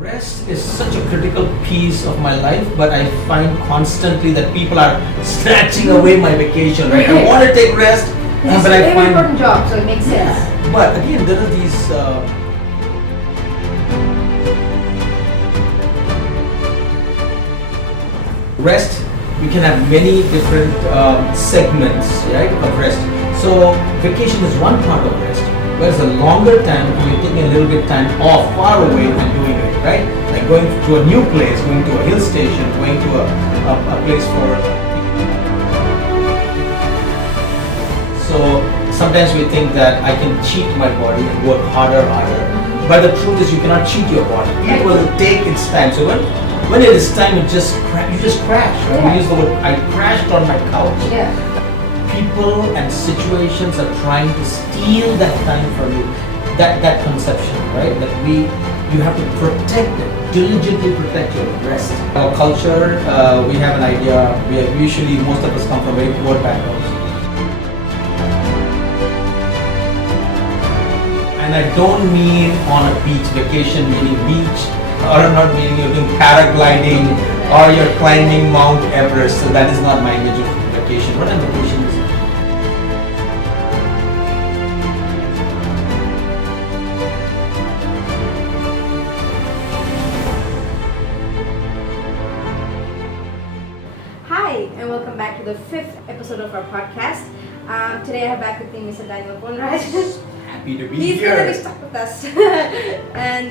Rest is such a critical piece of my life, but I find constantly that people are snatching away my vacation, right? I want to take rest, It's but a I very find... important job, so it makes sense. But again, there are these... rest, we can have many different segments, right, of rest. So vacation is one part of rest, whereas a longer time, you're taking a little bit time off, far away and doing it, right? Like going to a new place, going to a hill station, going to a place for... So sometimes we think that I can cheat my body and work harder. But the truth is you cannot cheat your body. It will take its time. So when it is time, you just crash. Right? We use the word, I crashed on my couch. Yeah. People and situations are trying to steal that time from you. That conception, right? That you have to protect it, diligently protect your rest. Our culture, we have an idea. Usually most of us come from very poor backgrounds. And I don't mean on a beach, vacation meaning beach, or I'm not meaning you're doing paragliding or you're climbing Mount Everest. So that is not my image of vacation. What I'm vacation is. Hi, and welcome back to the 5th episode of our podcast. Today I have back with me Mr. Daniel Bonraj. Happy to be He's here. going to be stuck with us. And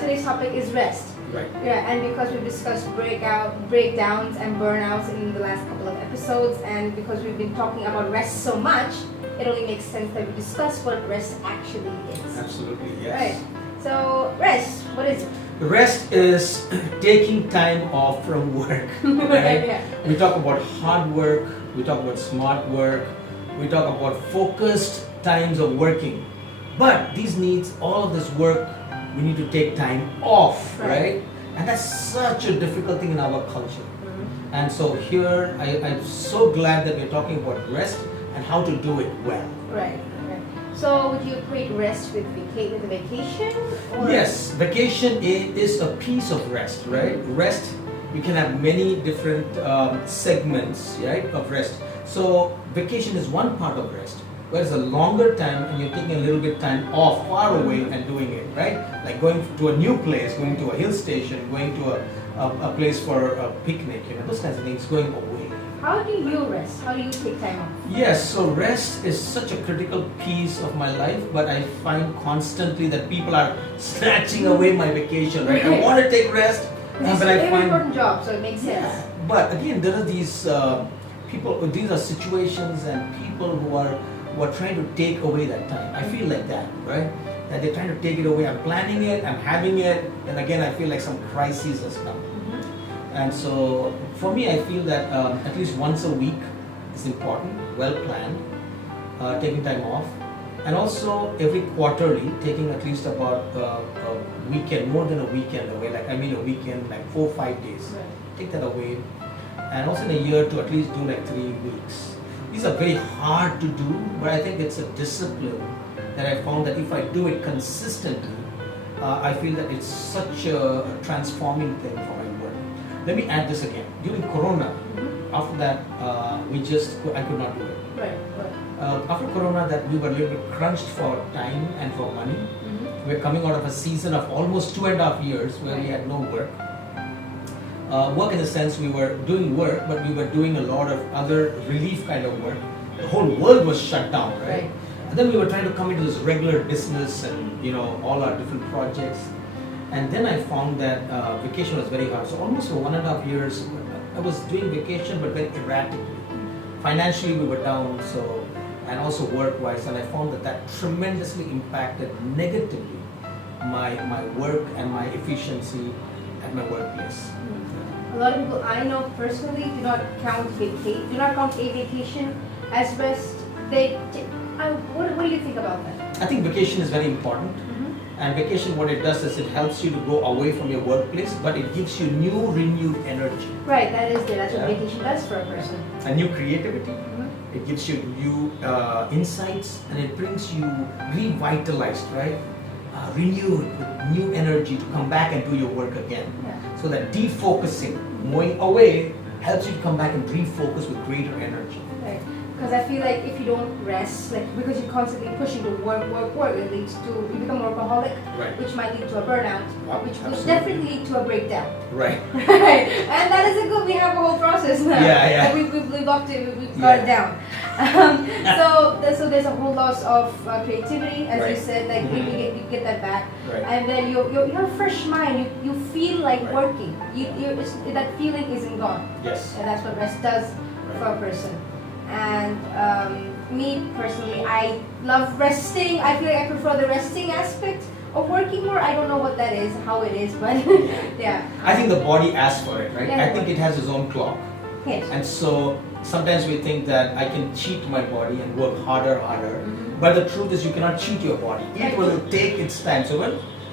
today's topic is rest. Right. Yeah, and because we've discussed breakdowns and burnouts in the last couple of episodes, and because we've been talking about rest so much, it only makes sense that we discuss what rest actually is. Absolutely, yes. Right. So, rest, what is it? Rest is taking time off from work. Right? Yeah. We talk about hard work, we talk about smart work, we talk about focused times of working. But these needs, all of this work, we need to take time off, right? And that's such a difficult thing in our culture. Mm-hmm. And so here, I'm so glad that we're talking about rest and how to do it well. Right. So, would you equate rest with a vacation? Or? Yes, vacation is a piece of rest, right? Rest, you can have many different segments, right, of rest. So vacation is one part of rest, whereas a longer time and you're taking a little bit time off, far away and doing it, right? Like going to a new place, going to a hill station, going to a place for a picnic, those kinds of things, going away. How do you rest? How do you take time off? Yes, so rest is such a critical piece of my life, but I find constantly that people are snatching away my vacation, right? I want to take rest, It's but a I very find... important job, so it makes sense. But again, there are these people, these are situations and people who are trying to take away that time. I feel like that, right? That they're trying to take it away. I'm planning it, I'm having it, and again, I feel like some crisis has come. And so, for me, I feel that at least once a week is important, well planned, taking time off, and also every quarterly taking at least about a weekend, more than a weekend away. Like I mean a weekend, like 4 or 5 days. Right. Take that away, and also in a year to at least do like 3 weeks. These are very hard to do, but I think it's a discipline that I found that if I do it consistently, I feel that it's such a transforming thing for my work. Let me add this again. During Corona, after that, I could not do it. Right. After Corona, that we were a little bit crunched for time and for money. Mm-hmm. We're coming out of a season of almost 2.5 years where we had no work. Work in the sense we were doing work, but we were doing a lot of other relief kind of work. The whole world was shut down, right? And then we were trying to come into this regular business and all our different projects. And then I found that vacation was very hard. So almost for 1.5 years, I was doing vacation, but very erratically. Financially, we were down, and also work-wise, and I found that tremendously impacted negatively my work and my efficiency at my workplace. A lot of people I know personally do not count a vacation as rest. What do you think about that? I think vacation is very important. And vacation, what it does is it helps you to go away from your workplace, but it gives you new, renewed energy. Right, that's what vacation does for a person. A new creativity. It gives you new insights, and it brings you revitalized, right? renewed with new energy to come back and do your work again. Yeah. So that defocusing, moving away, helps you to come back and refocus with greater energy. Right. Because I feel like if you don't rest, like because you're constantly pushing to work, it leads to you become a workaholic, Right. which might lead to a burnout, Wow, which will absolutely. definitely lead to a breakdown. Right. Right. And that is a good. We have a whole process now. Yeah. Like we've got it down. So there's a whole loss of creativity, as you Right. said. Like Mhm. you get that back, Right. and then you have a fresh mind. You feel like Right. working. That feeling isn't gone. Yes. And that's what rest does for a person. And me personally, I love resting. I feel like I prefer the resting aspect of working more. I don't know what that is, how it is, but yeah. I think the body asks for it, right? Yeah. I think it has its own clock. Yes. And so sometimes we think that I can cheat my body and work harder. Mhm. But the truth is you cannot cheat your body. It Right. will take its time. So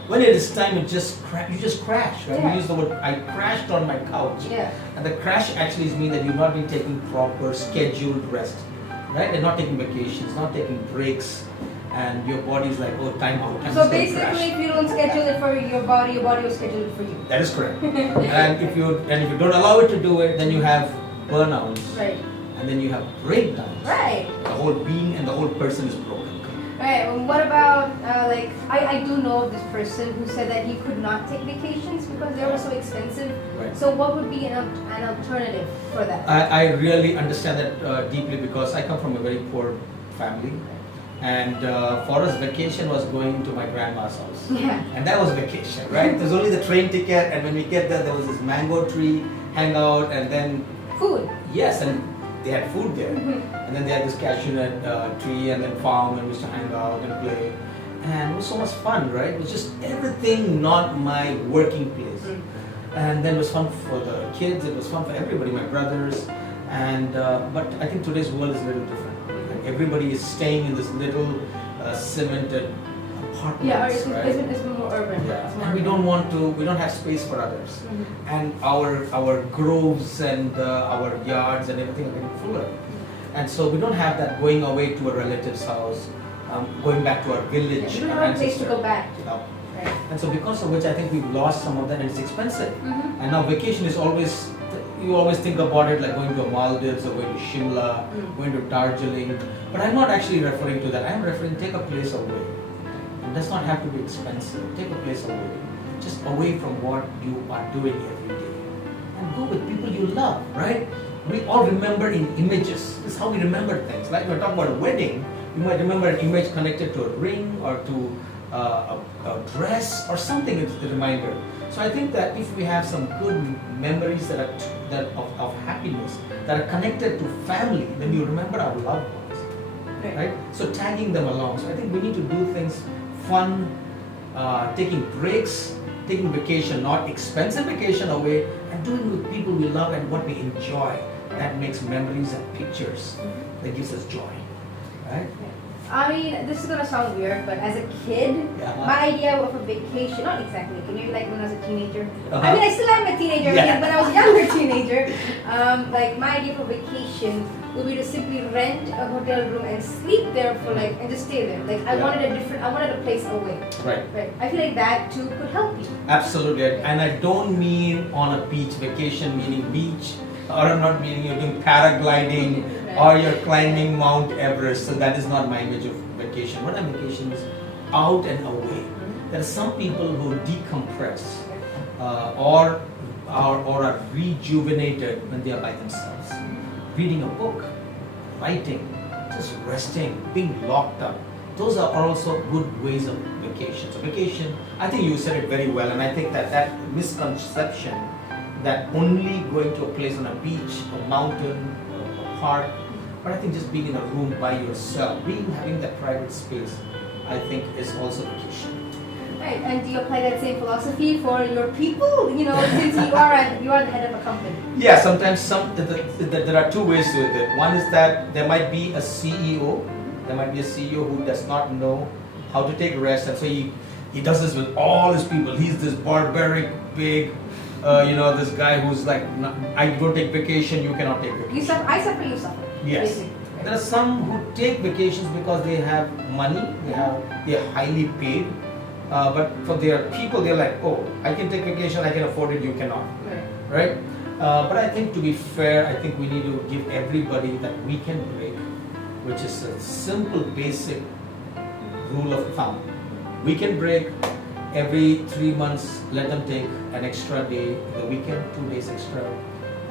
when it is time, you just crash. Right? Yeah. We use the word, I crashed on my couch. Yeah. And the crash actually means that you've not been taking proper scheduled rest. Right? And not taking vacations, not taking breaks. And your body's like, oh, time out. I'm So just gonna basically, crash. if you don't schedule it for your body will schedule it for you. That is correct. and if you don't allow it to do it, then you have burnouts. Right. And then you have breakdowns. Right. The whole being and the whole person is broken. Right. What about like I do know of this person who said that he could not take vacations because they were so expensive. Right. So what would be an alternative for that? I really understand that deeply because I come from a very poor family. And for us, vacation was going to my grandma's house. Yeah. And that was vacation, right? There's only the train ticket, and when we get there was this mango tree, hang out, and then, Food. yes, and they had food there. And then they had this cashew nut tree, and then farm, and we used to hang out and play. And it was so much fun, right? It was just everything not my working place. And then it was fun for the kids, it was fun for everybody, my brothers. And but I think today's world is a little different. And everybody is staying in this little cemented apartments, Yeah, or right? it's more urban. Yeah, It's more and we urban. don't have space for others. Mhm. And our groves and our yards and everything are getting fuller. And so we don't have that going away to a relative's house, going back to our village. Yeah, you don't our have a place to ancestor. go back to. No. Right. And so because of which I think we've lost some of that and it's expensive. Mhm. And now vacation is always, you always think about it like going to Maldives or going to Shimla, going to Darjeeling. But I'm not actually referring to that. I'm referring take a place away. It does not have to be expensive. Take a place away. Just away from what you are doing every day. And go with people you love, right? We all remember in images. This is how we remember things. Like we're talking about a wedding, you might remember an image connected to a ring or to a dress or something. It's the reminder. So I think that if we have some good memories that of happiness that are connected to family, then you remember our loved ones, right? So tagging them along. So I think we need to do things fun, taking breaks, taking vacation, not expensive vacation away, and doing with people we love and what we enjoy. That makes memories and pictures. That gives us joy, right? I mean, this is gonna sound weird, but as a kid, Yeah. my idea of a vacation, not exactly, maybe like when I was a teenager. Uh-huh. I mean, I still am a teenager, Yeah. but I was a younger teenager. Like my idea of a vacation would be to simply rent a hotel room and sleep there for like, and just stay there. Like I Yeah. wanted a place away. Right. Right. I feel like that too could help you. Absolutely, and I don't mean on a beach vacation, meaning beach, or I'm not meaning you're doing paragliding or you're climbing Mount Everest. So that is not my image of vacation. What I'm vacation is out and away. There are some people who decompress or are rejuvenated when they are by themselves. Reading a book, writing, just resting, being locked up. Those are also good ways of vacation. So vacation, I think you said it very well, and I think that misconception that only going to a place on a beach, a mountain, or a park, but I think just being in a room by yourself, having that private space, I think is also vacation. Right. And do you apply that same philosophy for your people? You know, since you are the head of a company. Yeah, sometimes there are two ways to it. One is that there might be a CEO. There might be a CEO who does not know how to take rest, and so he does this with all his people. He's this barbaric, big, this guy who's like, I don't take vacation, you cannot take vacation. You suffer, I suffer, you suffer. Yes. Basically. There are some who take vacations because they have money, they are highly paid, But for their people, they're like, oh, I can take vacation, I can afford it, you cannot, Right. right? But I think to be fair, I think we need to give everybody that weekend break, which is a simple, basic rule of thumb. Weekend break, every 3 months, let them take an extra day, the weekend, 2 days extra.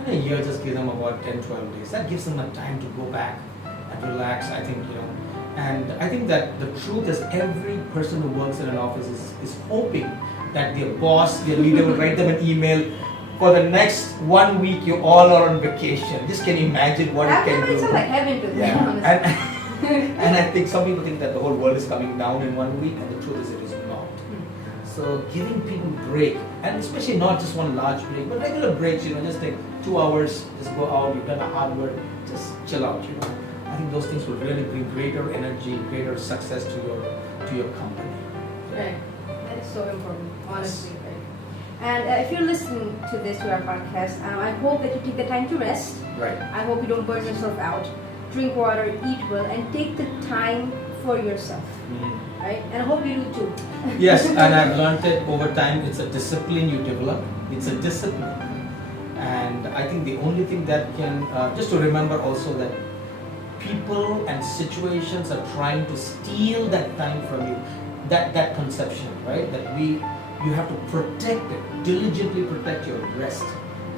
And a year, just give them about 10, 12 days. That gives them a time to go back and relax, I think, And I think that the truth is every person who works in an office is hoping that their boss, their leader will write them an email, for the next 1 week you all are on vacation. Just can you imagine what That it can might do? sound like heaven to them, Yeah. honestly. And I think some people think that the whole world is coming down in 1 week, and the truth is it is not. So giving people break, and especially not just one large break, but regular breaks, just take 2 hours, just go out, you've done a hard work, just chill out, I think those things will really bring greater energy, greater success to your company. Right. That is so important, honestly. Right. And if you're listening to our podcast, I hope that you take the time to rest. Right. I hope you don't burn yourself out. Drink water, eat well, and take the time for yourself. Right? And I hope you do too. Yes, and I've learned it over time. It's a discipline you develop. It's a discipline. And I think the only thing that can, just to remember also that people and situations are trying to steal that time from you. That conception, right? That you have to protect it, diligently protect your rest.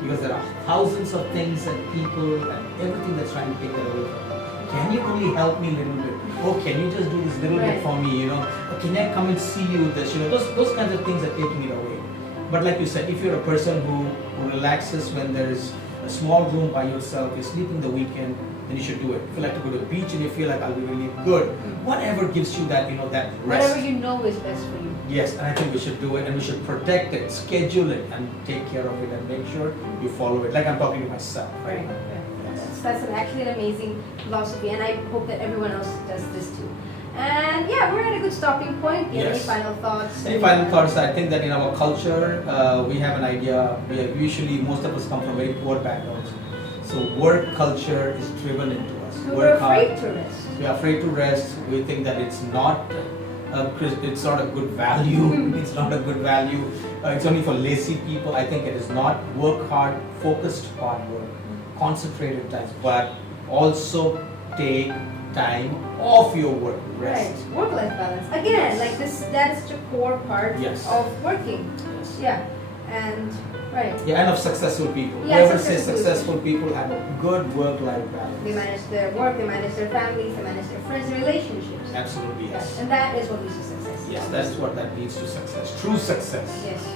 Because there are thousands of things and people and everything that's trying to take that away from you. Can you only help me a little bit? Oh, can you just do this little bit for me, Oh, can I come and see you this, those kinds of things are taking it away. But like you said, if you're a person who relaxes when there's a small room by yourself, you're sleeping the weekend, then you should do it. If you like to go to the beach and you feel like I'll be really good, whatever gives you that, that rest. Whatever you know is best for you. Yes, and I think we should do it, and we should protect it, schedule it, and take care of it, and make sure you follow it. Like I'm talking to myself, right? That's actually an amazing philosophy, and I hope that everyone else does this too. And yeah, we're at a good stopping point. Do you have any final thoughts? Any final thoughts? I think that in our culture, we have an idea. Usually, most of us come from very poor backgrounds. So work culture is driven into us. So we're afraid to rest. We are afraid to rest. We think that it's not a good value. It's not a good value. It's only for lazy people. I think it is not. Work hard, focused hard work, concentrated times, but also take time off your work. Rest. Right. Work-life balance. Again, like this, that is such a core part of working. Yes. Yeah. And right. Yeah, and of successful people. Yeah, Whoever says successful people have a good work-life balance. They manage their work, they manage their families, they manage their friends, their relationships. Absolutely, yes. And that is what leads to success. Yes, that's what that leads to success. True success. Yes.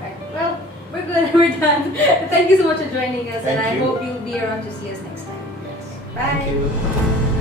Right. Well, we're good. We're done. Thank you so much for joining us, and I hope you'll be around to see us next time. Yes. Bye. Thank you.